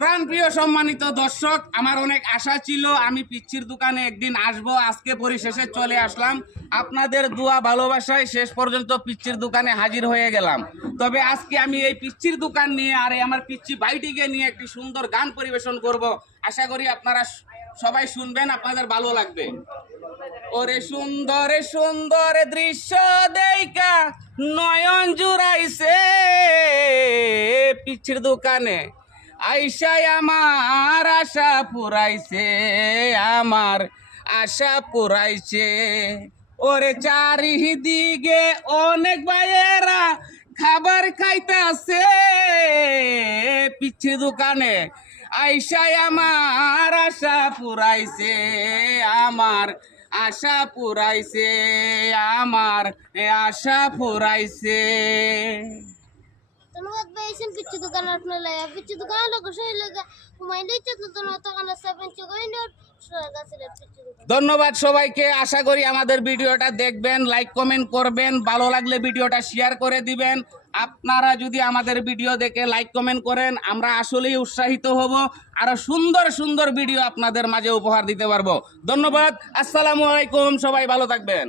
প্রাণপ্রিয় সম্মানিত দর্শক, আমার অনেক আশা ছিল আমি পিচ্চির দোকানে একদিন আসব। আজকে পরিশেষে চলে আসলাম। আপনাদের দোয়া ভালোবাসায় শেষ পর্যন্ত পিচ্চির দোকানে হাজির হয়ে গেলাম। তবে আজকে আমি এই পিচ্চির দোকান নিয়ে আর আমার পিচ্চি ভাইটিকে নিয়ে একটি সুন্দর গান পরিবেশন করব। আশা করি আপনারা সবাই শুনবেন, আপনাদের ভালো লাগবে। ওরে সুন্দর সুন্দর দৃশ্য দেইকা নয়ন জুড়াইছে পিচ্চির দোকানে আইসাই আমার আশা পুরাইছে, আমার আশা পুরাইছে। ওরে চারিদিকে অনেক ভাইয়েরা খাবার খাইতাছে পিচ্চির দোকানে আইসাই আমার আশা পুরাইছে, আমার আশা পুরাইছে, আমার আশা পুরাইছে। ধন্যবাদ ভাই। এসেন পিচ্চি দোকান আপনার লাগে পিচ্চি দোকান লোক সেই লাগে ঘুমাইলেই চোদ্দ দোকান সেভেন চোখাইন্ডর ধন্যবাদ সবাইকে। আশা করি আমাদের ভিডিওটা দেখবেন, লাইক কমেন্ট করবেন, ভালো লাগলে ভিডিওটা শেয়ার করে দিবেন। আপনারা যদি আমাদের ভিডিও দেখে লাইক কমেন্ট করেন, আমরা আসলেই উৎসাহিত হব, আরো সুন্দর সুন্দর ভিডিও আপনাদের মাঝে উপহার দিতে পারবো। ধন্যবাদ। আসসালামু আলাইকুম, সবাই ভালো থাকবেন।